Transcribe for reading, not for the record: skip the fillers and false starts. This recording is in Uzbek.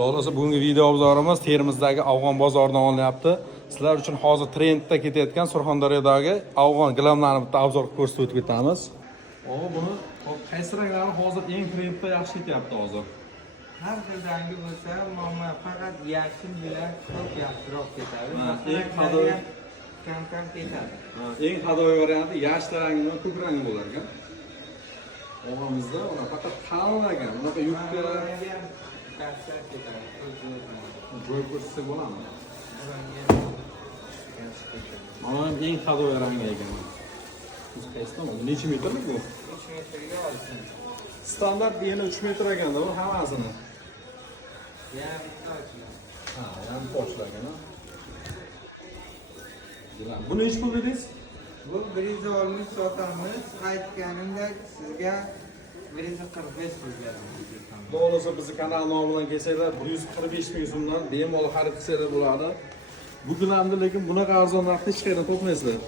Doğrusu bugungi video obzorimiz Termizdagi afg'on bozoridan olinyapti. Sizlar uchun hozir trendda ketayotgan Surxondaryodagi afg'on gilamlarini bitta obzor qilib ko'rsatib o'tib ketamiz. Buni qaysi ranglarni hozir eng trendda yaxshi ketyapti hozir? Har xil rangi bo'lsa, muammo faqat yashil bilan ko'p yaxshiroq ketadi. Eng hadoy kam ketadi. Eng hadoy varianti yashil rangi bilan ko'k rangi bo'lar ekan. O'g'imizda uni faqat tanlagan, bunaqa yubka joy ko'rsatsa bo'ladimi? Mana ham eng hadoy rangi ekan. Siz qaysdan necha metrlik bu? 3 metrga olsin. Standart yana 3 metr ekanda bu hammasini. Yarim tochlar. Ha, yarim tochlar ekan. Buni nech pul dedingiz? Bu 110 sotamiz. Aytganimda sizga 145 pul beramiz. Bo'lmasa bizni kanal nomidan kelsanglar 145 ming so'mdan bemalol xarid qilsanglar bo'ladi. Bu gilamni lekin bunaqa arzon narxda hech qayerdan topmaysizlar.